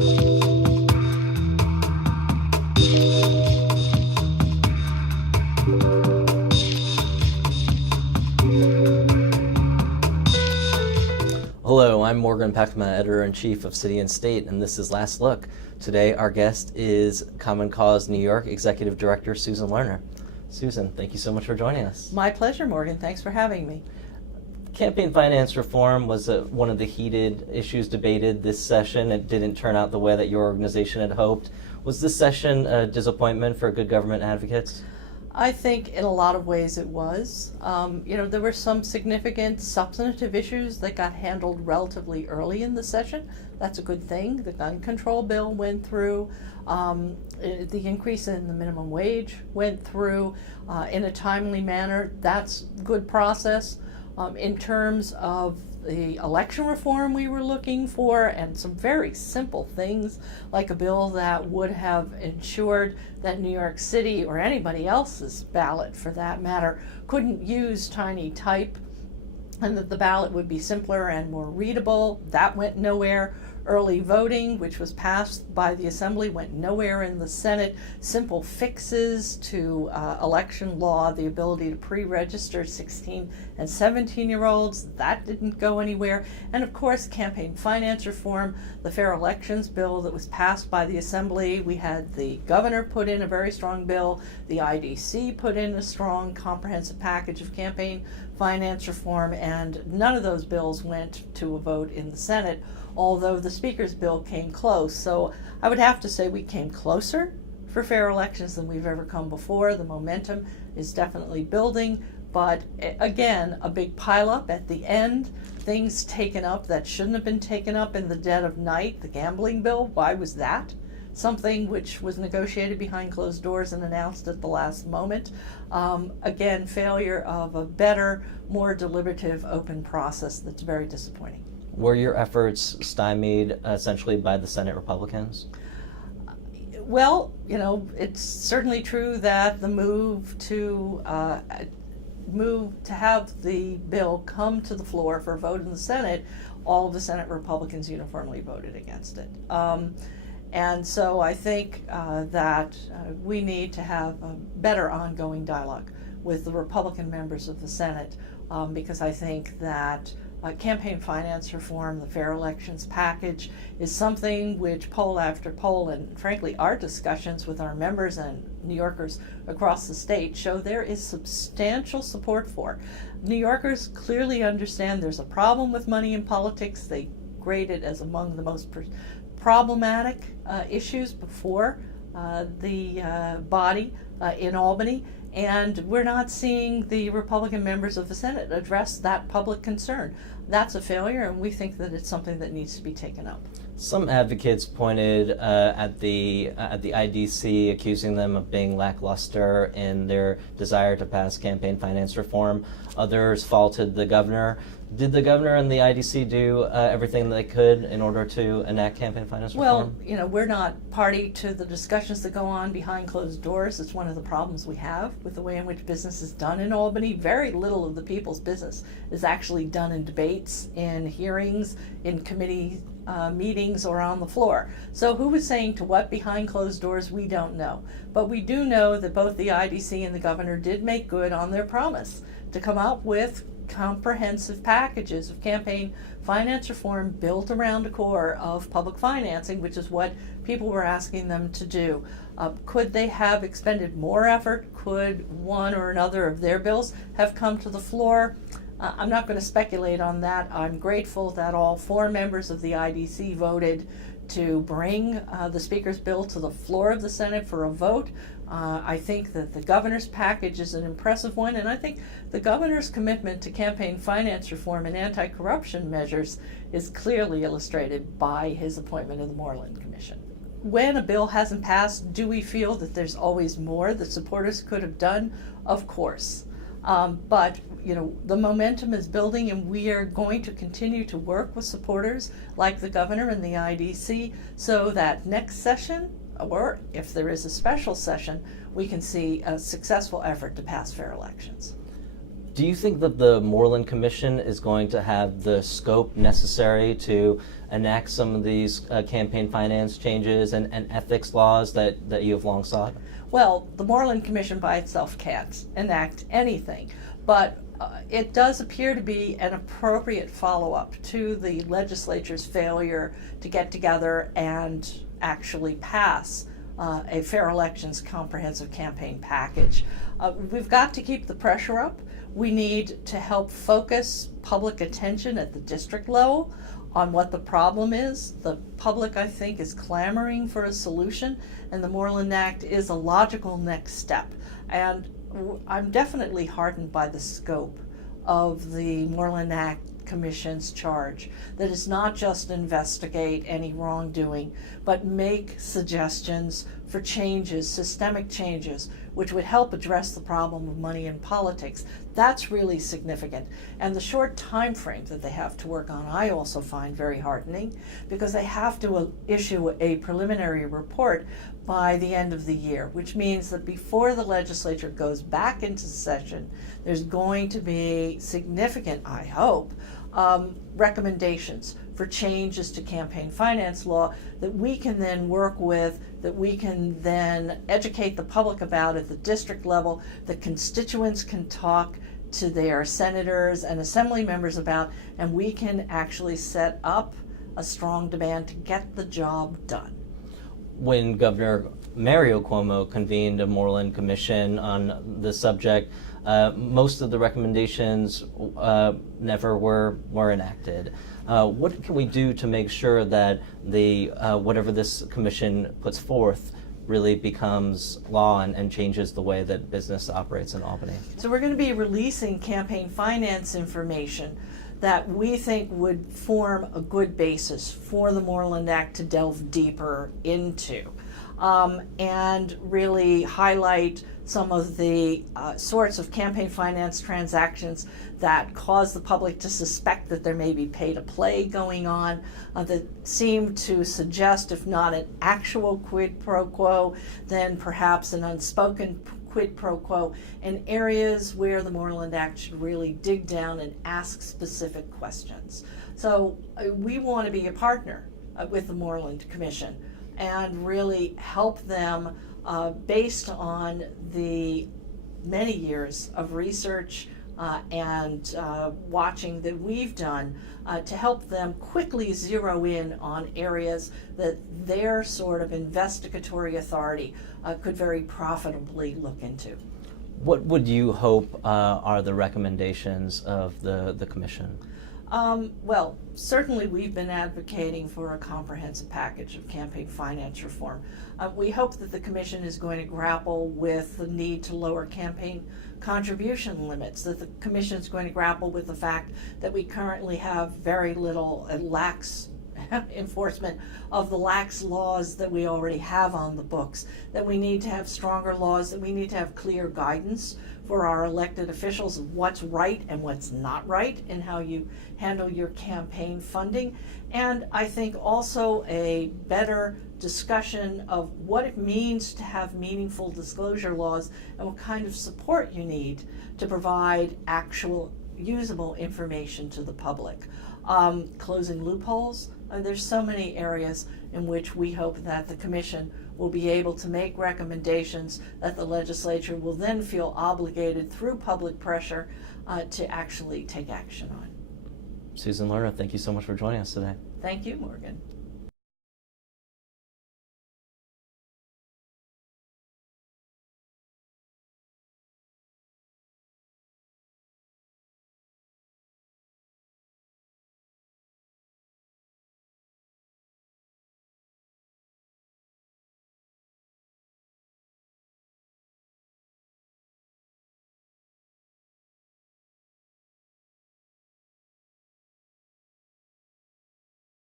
Hello, I'm Morgan Peckma, Editor-in-Chief of City and State, and this is Last Look. Today, our guest is Common Cause New York Executive Director Susan Lerner. Susan, thank you so much for joining us. My pleasure, Morgan. Thanks for having me. Campaign finance reform was one of the heated issues debated this session. It didn't turn out the way that your organization had hoped. Was this session a disappointment for good government advocates? I think in a lot of ways it was. There were some significant substantive issues that got handled relatively early in the session. That's a good thing. The gun control bill went through. The increase in the minimum wage went through in a timely manner. That's good process. In terms of the election reform we were looking for, and some very simple things like a bill that would have ensured that New York City or anybody else's ballot for that matter couldn't use tiny type, and that the ballot would be simpler and more readable. That went nowhere. Early voting, which was passed by the Assembly, went nowhere in the Senate. Simple fixes to election law, the ability to pre-register 16 and 17-year-olds, that didn't go anywhere. And of course, campaign finance reform, the Fair Elections bill that was passed by the Assembly. We had the governor put in a very strong bill. The IDC put in a strong, comprehensive package of campaign finance reform, and none of those bills went to a vote in the Senate, although the Speaker's bill came close. So I would have to say we came closer for fair elections than we've ever come before. The momentum is definitely building, but again, a big pileup at the end, things taken up that shouldn't have been taken up in the dead of night. The gambling bill, why was that? Something which was negotiated behind closed doors and announced at the last moment. Again, failure of a better, more deliberative, open process that's very disappointing. Were your efforts stymied essentially by the Senate Republicans? Well, it's certainly true that the move to have the bill come to the floor for a vote in the Senate, all of the Senate Republicans uniformly voted against it. And so I think that we need to have a better ongoing dialogue with the Republican members of the Senate, because I think that campaign finance reform, the fair elections package, is something which poll after poll, and frankly our discussions with our members and New Yorkers across the state show there is substantial support for. New Yorkers clearly understand there's a problem with money in politics. They grade it as among the most problematic issues before the body in Albany. And we're not seeing the Republican members of the Senate address that public concern. That's a failure, and we think that it's something that needs to be taken up. Some advocates pointed at the IDC, accusing them of being lackluster in their desire to pass campaign finance reform. Others faulted the governor. Did the governor and the IDC do everything they could in order to enact campaign finance reform? Well, we're not party to the discussions that go on behind closed doors. It's one of the problems we have with the way in which business is done in Albany. Very little of the people's business is actually done in debates, in hearings, in committee meetings, or on the floor. So who was saying to what behind closed doors, we don't know. But we do know that both the IDC and the governor did make good on their promise to come up with comprehensive packages of campaign finance reform built around a core of public financing, which is what people were asking them to do. Could they have expended more effort? Could one or another of their bills have come to the floor? I'm not going to speculate on that. I'm grateful that all 4 members of the IDC voted to bring the Speaker's bill to the floor of the Senate for a vote. I think that the governor's package is an impressive one, and I think the governor's commitment to campaign finance reform and anti-corruption measures is clearly illustrated by his appointment of the Moreland Commission. When a bill hasn't passed, do we feel that there's always more that supporters could have done? Of course. But the momentum is building, and we are going to continue to work with supporters like the governor and the IDC so that next session, or if there is a special session, we can see a successful effort to pass fair elections. Do you think that the Moreland Commission is going to have the scope necessary to enact some of these campaign finance changes and ethics laws that you have long sought? Well, the Moreland Commission by itself can't enact anything, but it does appear to be an appropriate follow-up to the legislature's failure to get together and actually pass a fair elections comprehensive campaign package. We've got to keep the pressure up. We need to help focus public attention at the district level on what the problem is. The public, I think, is clamoring for a solution, and the Moreland Act is a logical next step. And I'm definitely heartened by the scope of the Moreland Act Commission's charge, that is not just investigate any wrongdoing, but make suggestions for changes, systemic changes, which would help address the problem of money in politics. That's really significant. And the short time frame that they have to work on, I also find very heartening, because they have to issue a preliminary report by the end of the year, which means that before the legislature goes back into session, there's going to be significant, I hope, recommendations for changes to campaign finance law that we can then work with, that we can then educate the public about at the district level, that constituents can talk to their senators and assembly members about, and we can actually set up a strong demand to get the job done. When Governor Mario Cuomo convened a Moreland Commission on the subject, most of the recommendations never were enacted. What can we do to make sure that the whatever this commission puts forth really becomes law and changes the way that business operates in Albany? So we're going to be releasing campaign finance information that we think would form a good basis for the Moreland Act to delve deeper into, and really highlight some of the sorts of campaign finance transactions that cause the public to suspect that there may be pay-to-play going on, that seem to suggest, if not an actual quid pro quo, then perhaps an unspoken quid pro quo, in areas where the Moreland Act should really dig down and ask specific questions. So we want to be a partner with the Moreland Commission and really help them based on the many years of research and watching that we've done to help them quickly zero in on areas that their sort of investigatory authority could very profitably look into. What would you hope are the recommendations of the commission? Well, certainly we've been advocating for a comprehensive package of campaign finance reform. We hope that the Commission is going to grapple with the need to lower campaign contribution limits, that the Commission is going to grapple with the fact that we currently have very little lax enforcement of the lax laws that we already have on the books, that we need to have stronger laws, that we need to have clear guidance for our elected officials of what's right and what's not right in how you handle your campaign funding. And I think also a better discussion of what it means to have meaningful disclosure laws and what kind of support you need to provide actual usable information to the public. Closing loopholes. There's so many areas in which we hope that the Commission will be able to make recommendations that the legislature will then feel obligated through public pressure to actually take action on. Susan Lerner, thank you so much for joining us today. Thank you, Morgan.